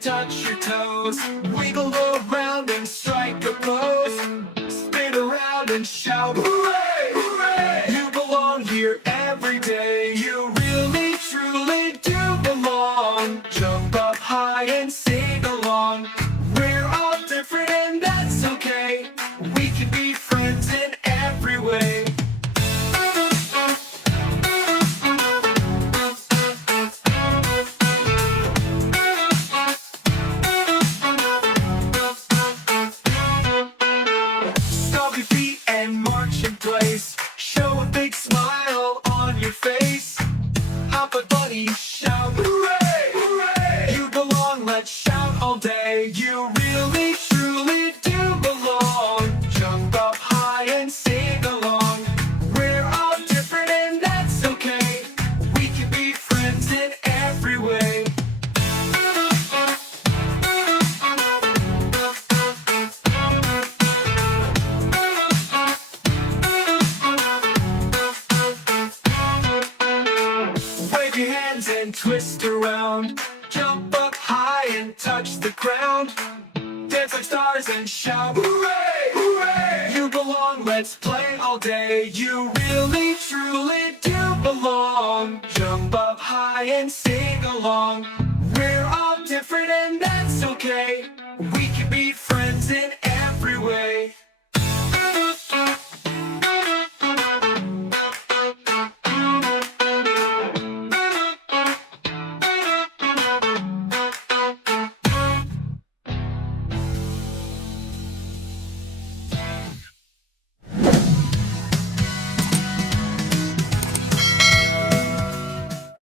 and touch your toes. Wiggle around and strike a pose. Spin around and shout, hooray, hooray! You belong here every day. You really, truly do belong. Jump up high and sing along. We're all different and that's okay. We can be friends in every way. Stomp your feet and march in place. Show a big smile on your face. Hop a bunny, shout, hooray, hooray! You belong, let's shout all day. You really, truly do belong. Jump up high and sing along. We're all different and that's okay. We can be friends in every way. Wave your hands and twist around. Jump up high and touch the ground. Dance like stars and shout, hooray, hooray! You belong, let's play all day. You really, truly do belong. Jump up high and sing along. We're all different and that's okay. We can be friends in every way.